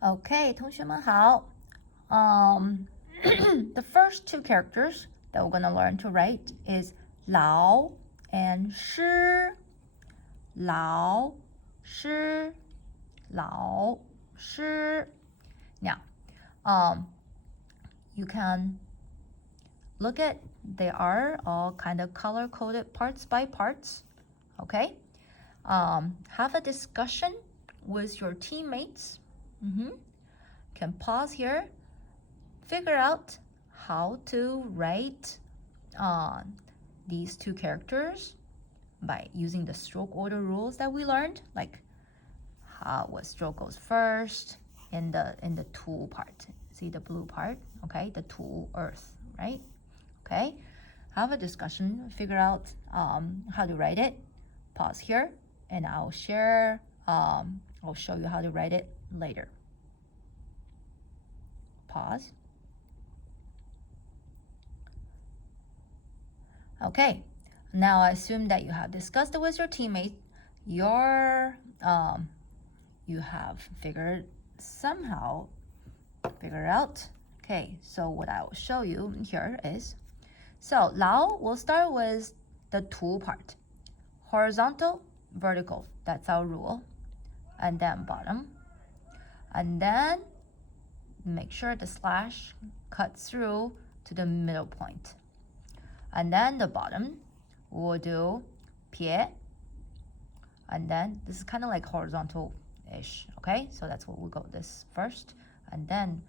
Okay, 同学们好。The first two characters that we're gonna learn to write is 老 and 师。老师老师。Now, you can look at they are all kind of color-coded parts by parts. Okay, have a discussion with your teammates. Can pause here, figure out how to write these two characters by using the stroke order rules that we learned, like what stroke goes first in the tool part. See the blue part, okay? The tool earth, right? Okay, have a discussion, figure out how to write it. Pause here, and I'll share. I'll show you how to write it later. Pause. Okay, now I assume that you have discussed it with your teammate. You have somehow figured out. Okay, so what I will show you here is, so 老 we'll start with the tool part. Horizontal, vertical, that's our rule. And then bottom. And then make sure the slash cuts through to the middle point. And then the bottom, we'll do 撇. And then this is kind of like horizontal-ish, okay? So that's what we'll go this first. And then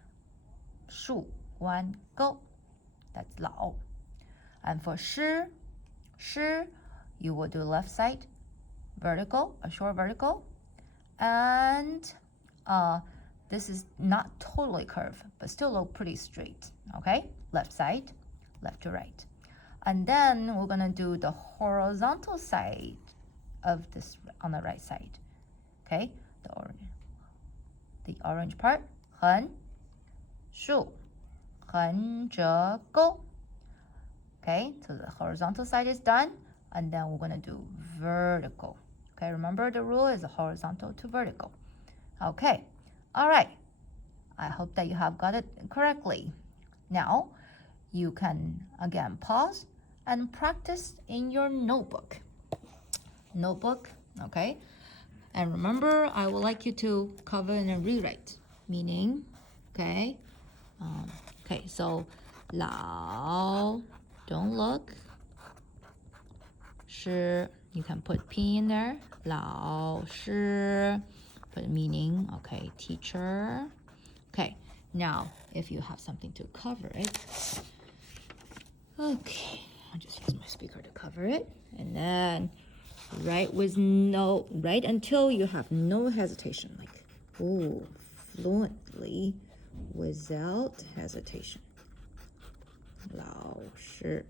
竖弯钩, that's 老. And for 师, you will do left side, vertical, a short vertical. And this is not totally curved, but still look pretty straight, okay? Left side, left to right. And then we're gonna do the horizontal side of this on the right side, okay? The orange part, 横竖横着钩. Okay, so the horizontal side is done, and then we're gonna do vertical. Okay, remember the rule is horizontal to vertical. Okay, all right. I hope that you have got it correctly. Now, you can again pause and practice in your notebook. Okay? And remember, I would like you to cover and rewrite, meaning, okay? Okay, so 老, don't look. 师, you can put P in there. 老师, put meaning, okay, teacher. Okay, now if you have something to cover it, okay, I'll just use my speaker to cover it, and then write until you have no hesitation, like, ooh, fluently, without hesitation. 老师,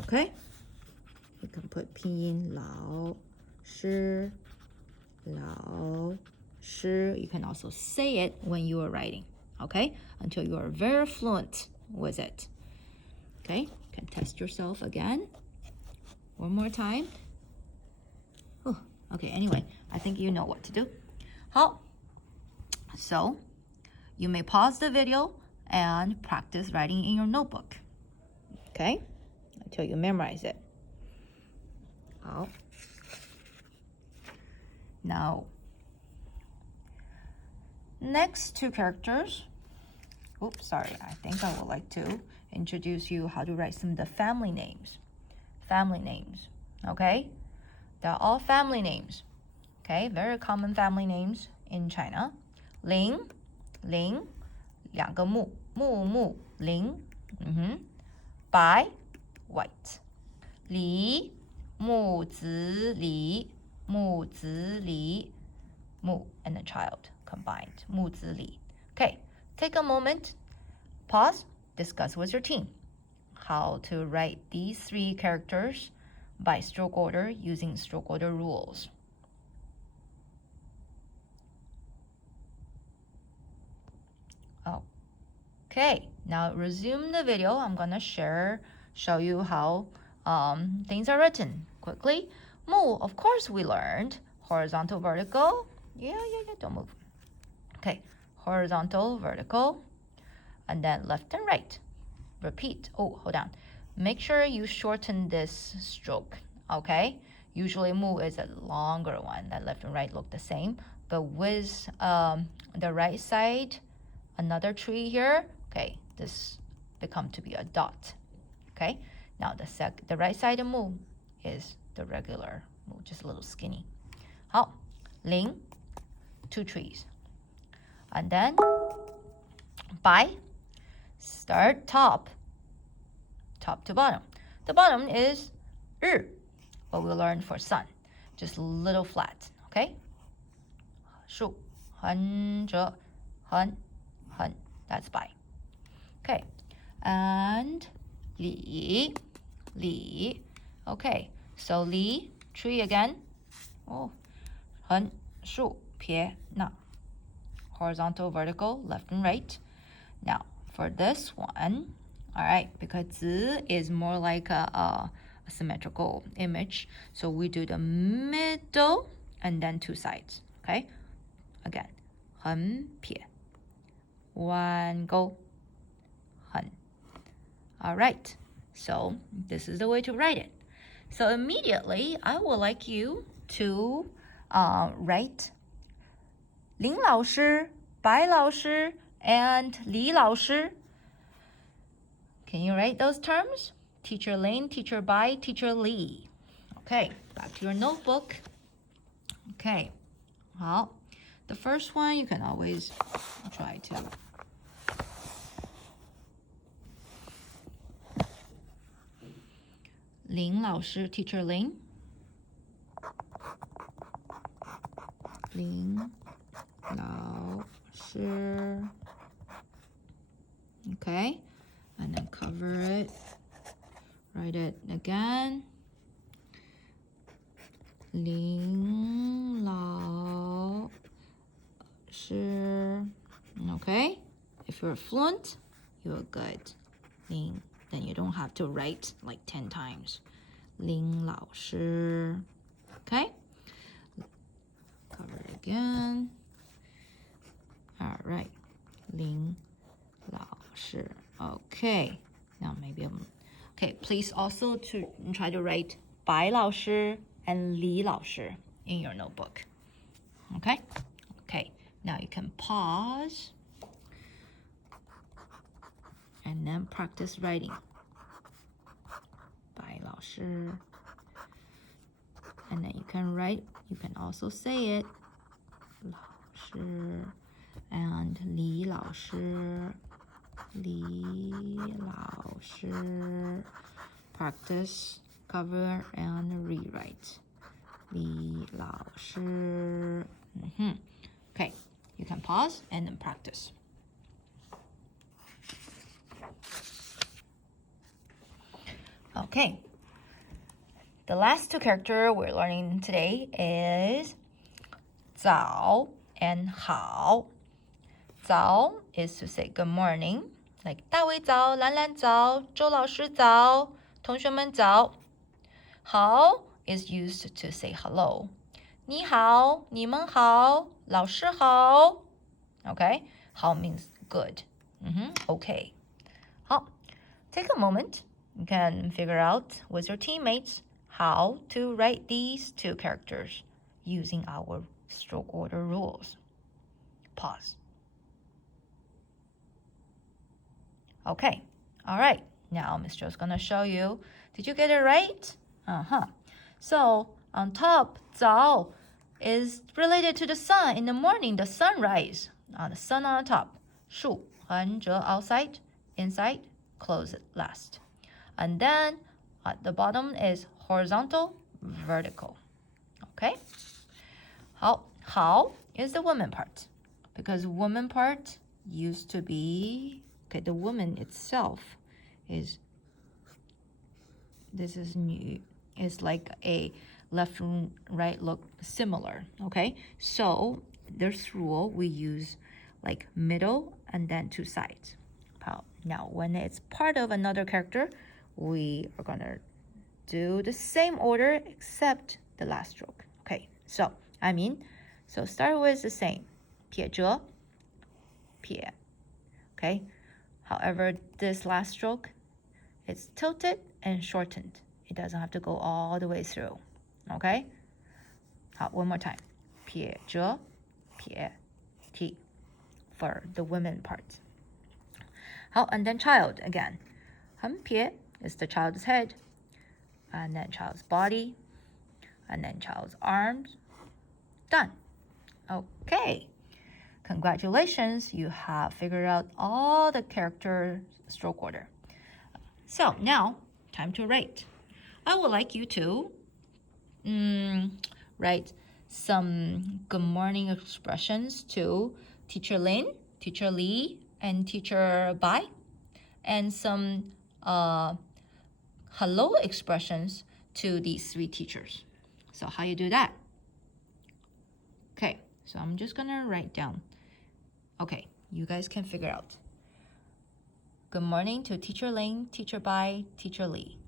okay? You can put 拼音 老师 老师. You can also say it when you are writing, okay? Until you are very fluent with it. Okay? You can test yourself again. One more time. Oh, okay, anyway, I think you know what to do. 好, so you may pause the video and practice writing in your notebook. Okay? Until you memorize it. 好. Now, next two characters. Oops, sorry. I think I would like to introduce you how to write some of the family names. Family names, okay? They're all family names, okay? Very common family names in China. Ling, 两个木林. Bai, white. Li, 木子李 mu and a child combined. 木子李. Okay, take a moment, pause, discuss with your team how to write these three characters by stroke order using stroke order rules. Okay, now resume the video. I'm gonna show you how things are written quickly. Mu, of course we learned horizontal, vertical. Yeah, don't move. Okay, horizontal, vertical, and then left and right. Repeat. Oh, hold on. Make sure you shorten this stroke, okay? Usually mu is a longer one. That left and right look the same. But with the right side, another tree here, okay, this become to be a dot, okay? Now the right side of mu is the regular mu, just a little skinny. 好，零 two trees. And then by start top to bottom. The bottom is 日, what we learned for sun, just a little flat, okay? 竖横折横横, that's by. Okay, and 里 okay, so 里 tree again. Oh, 横竖撇捺 horizontal, vertical, left and right. Now for this one, all right, because 子 is more like a symmetrical image, so we do the middle and then two sides, okay? Again, 横撇弯钩横. All right, so this is the way to write it. So immediately, I would like you to write 林老师, 白老师, and 李老师. Can you write those terms? Teacher Lin, Teacher Bai, Teacher Li. Okay, back to your notebook. Okay, well, the first one you can always try to. Lin 老师, Teacher Lin. Lin 老师. Okay, and then cover it. Write it again. 林老师. Okay, if you're fluent, you're good. 林, then you don't have to write like 10 times. 林老师. Okay, cover it again. All right, 林老师. Okay, now maybe okay, please also to try to write 白老师 and 李老师 in your notebook. Okay? Okay, now you can pause and then practice writing. 白老师. And then you can write, you can also say it. 老师 and 李老师. 李老师. Practice, cover, and rewrite. 李老师. Okay, you can pause and then practice. Okay, the last two characters we're learning today is 早 and 好. 早 is to say good morning, like 大卫早, 兰兰早, 周老师早, 同学们早. 好 is used to say hello. 你好, 你们好, 老师好. Okay, 好 means good. Okay. 好, take a moment. You can figure out with your teammates how to write these two characters using our stroke order rules. Pause. Okay, all right. Now Miss Jo's gonna show you. Did you get it right? So on top, 早 is related to the sun in the morning, the sunrise. The sun on the top. 竖横折 outside, inside, close it last. And then at the bottom is horizontal, vertical. Okay? 好 is the woman part, because woman part used to be, okay, the woman itself is, this is new, is like a left and right look similar, okay? So this rule we use like middle and then two sides. Now when it's part of another character, we are gonna do the same order except the last stroke. Okay, so start with the same. 撇折撇. Okay. However, this last stroke, it's tilted and shortened. It doesn't have to go all the way through. Okay. 好, one more time. 撇着撇体 for the women part. 好, and then child again. 横撇 is the child's head, and then child's body, and then child's arms. Done. Okay. Congratulations, you have figured out all the character stroke order. So now, time to rate. I would like you to write some good morning expressions to Teacher Lin, Teacher Lee, and Teacher Bai, and some hello expressions to these 3 teachers. So how you do that? Okay, so I'm just gonna write down. Okay, you guys can figure out. Good morning to Teacher Ling, Teacher Bai, Teacher Lee.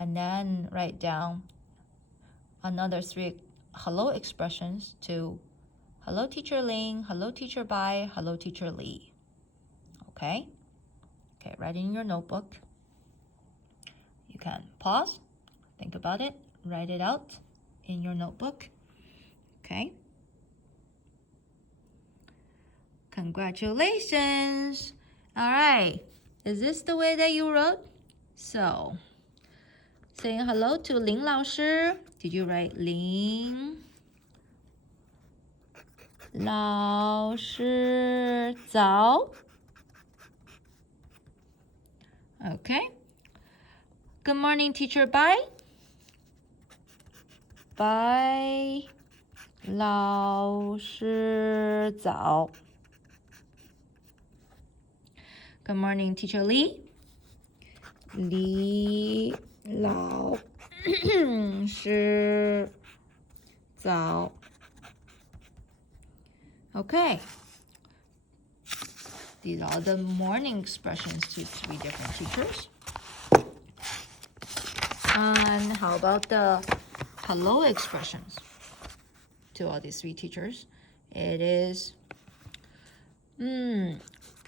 And then write down another 3 hello expressions to hello Teacher Ling, hello Teacher Bai, hello Teacher Lee. Okay? Okay, write in your notebook. You can pause, think about it, write it out in your notebook. Okay? Congratulations! All right, is this the way that you wrote? So, saying hello to Ling 老师. Did you write Ling 老师早? Okay. Good morning, Teacher Bai. Bai 老师早. Good morning, Teacher Lee. Lee 老师早. Okay. These are the morning expressions to 3 different teachers. And how about the hello expressions to all these 3 teachers? It is,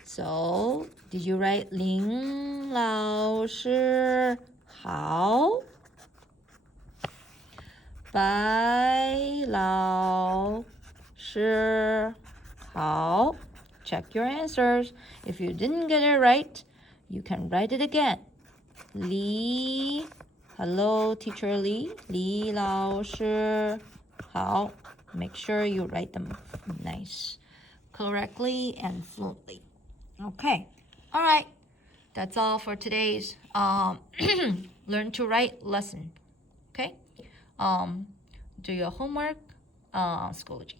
so did you write 林老师好? 白老师好? Check your answers. If you didn't get it right, you can write it again. Li, hello, Teacher Li. Li 老师好. Make sure you write them nice, correctly, and fluently. Okay. All right. That's all for today's learn to write lesson. Okay. Do your homework, Schoology.